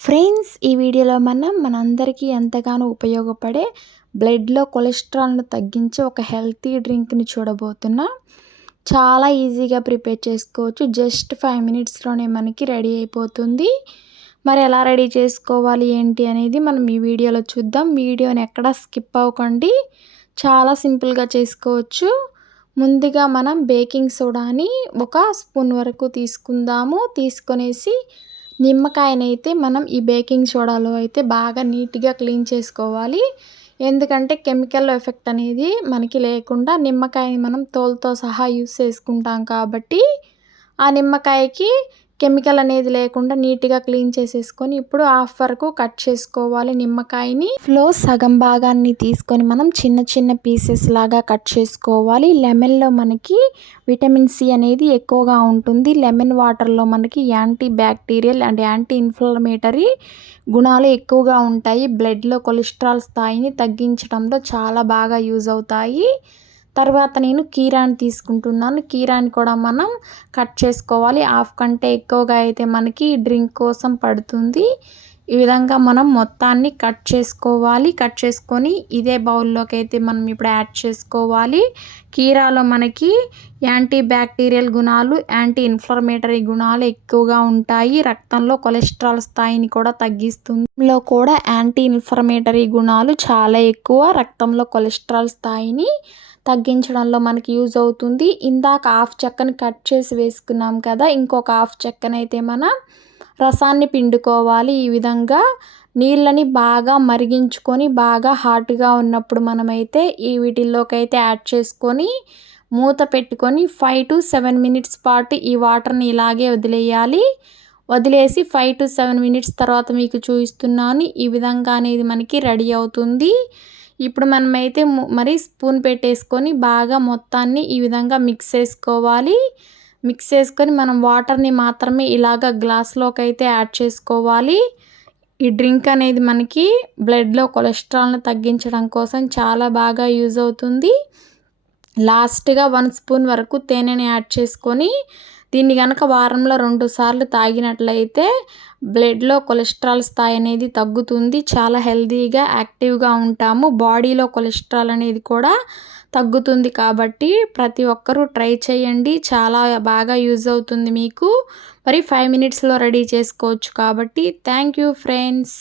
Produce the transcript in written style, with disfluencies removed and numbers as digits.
Friends, ఈ వీడియోలో మనందరికీ ఎంతగానో ఉపయోగపడే బ్లడ్‌లో కొలెస్ట్రాల్‌ను తగ్గించే ఒక హెల్తీ డ్రింక్‌ని చూడబోతున్నాం. చాలా ఈజీగా ప్రిపేర్ చేసుకోవచ్చు. జస్ట్ 5 మినిట్స్‌లోనే మనకి రెడీ అయిపోతుంది. మరి ఎలా రెడీ చేసుకోవాలి ఏంటి అనేది మనం ఈ వీడియోలో చూద్దాం. వీడియోని ఎక్కడా స్కిప్ అవ్వకండి. చాలా సింపుల్‌గా చేసుకోవచ్చు. ముందుగా మనం బేకింగ్ సోడాని ఒక స్పూన్ వరకు తీసుకుందాము. తీసుకొనేసి నిమ్మకాయనైతే మనం ఈ బేకింగ్ సోడాలో అయితే బాగా నీట్‌గా క్లీన్ చేసుకోవాలి. ఎందుకంటే కెమికల్ ఎఫెక్ట్ అనేది మనకి లేకుండా నిమ్మకాయని మనం తోలుతో సహా యూజ్ చేసుకుంటాం కాబట్టి, ఆ నిమ్మకాయకి కెమికల్ అనేది లేకుండా నీట్‌గా క్లీన్ చేసేసుకొని ఇప్పుడు హాఫ్ వరకు కట్ చేసుకోవాలి నిమ్మకాయని. సగం భాగాన్ని తీసుకొని మనం చిన్న చిన్న పీసెస్ లాగా కట్ చేసుకోవాలి. లెమన్‌లో మనకి విటమిన్ సి అనేది ఎక్కువగా ఉంటుంది. లెమన్ వాటర్‌లో మనకి anti bacterial and anti inflammatory గుణాలు ఎక్కువగా ఉంటాయి. బ్లడ్‌లో కొలెస్ట్రాల్ స్థాయిని తగ్గించడంలో చాలా బాగా యూజ్ అవుతాయి. తర్వాత నేను కీరాని తీసుకుంటున్నాను. కీరాని కూడా మనం కట్ చేసుకోవాలి. హాఫ్ కంటే ఎక్కువగా అయితే మనకి డ్రింక్ కోసం పడుతుంది. ఈ విధంగా మనం మొత్తాన్ని కట్ చేసుకోవాలి. కట్ చేసుకొని ఇదే బౌల్లోకి అయితే మనం ఇప్పుడు యాడ్ చేసుకోవాలి. కీరాలో మనకి యాంటీ బ్యాక్టీరియల్ గుణాలు, యాంటీ ఇన్‌ఫ్లమేటరీ గుణాలు ఎక్కువగా ఉంటాయి. రక్తంలో కొలెస్ట్రాల్ స్థాయిని కూడా తగ్గిస్తుంది. ఇందులో కూడా యాంటీ ఇన్‌ఫ్లమేటరీ గుణాలు చాలా ఎక్కువ. రక్తంలో కొలెస్ట్రాల్ స్థాయిని తగ్గించడంలో మనకి యూజ్ అవుతుంది. ఇందాక హాఫ్ చెక్కని కట్ చేసి వేసుకున్నాం కదా, ఇంకొక హాఫ్ చెక్కనైతే మనం రసాన్ని పిండుకోవాలి. ఈ విధంగా నీళ్ళని బాగా మరిగించుకొని బాగా హాట్‌గా ఉన్నప్పుడు మనమైతే వీటిల్లోకైతే యాడ్ చేసుకొని మూత పెట్టుకొని 5-7 మినిట్స్ పాటు ఈ వాటర్ని ఇలాగే వదిలేయాలి. వదిలేసి 5-7 మినిట్స్ తర్వాత మీకు చూపిస్తున్నాను. ఈ విధంగా అనేది మనకి రెడీ అవుతుంది. ఇప్పుడు మనమైతే మరి స్పూన్ పెట్టేసుకొని బాగా మొత్తాన్ని ఈ విధంగా మిక్స్ చేసుకోవాలి. మిక్స్ చేసుకొని మనం వాటర్ని మాత్రమే ఇలాగ గ్లాస్లోకి అయితే యాడ్ చేసుకోవాలి. ఈ డ్రింక్ అనేది మనకి బ్లడ్‌లో కొలెస్ట్రాల్‌ని తగ్గించడం కోసం చాలా బాగా యూజ్ అవుతుంది. లాస్ట్‌గా 1 స్పూన్ వరకు తేనెని యాడ్ చేసుకొని దీన్ని కనుక వారంలో 2 సార్లు తాగినట్లయితే బ్లడ్‌లో కొలెస్ట్రాల్ స్థాయి అనేది తగ్గుతుంది. చాలా హెల్తీగా, యాక్టివ్‌గా ఉంటాము. బాడీలో కొలెస్ట్రాల్ అనేది కూడా తగ్గుతుంది కాబట్టి ప్రతి ఒక్కరూ ట్రై చేయండి. చాలా బాగా యూజ్ అవుతుంది మీకు. మరి 5 మినిట్స్‌లో రెడీ చేసుకోవచ్చు కాబట్టి థ్యాంక్ యూ ఫ్రెండ్స్.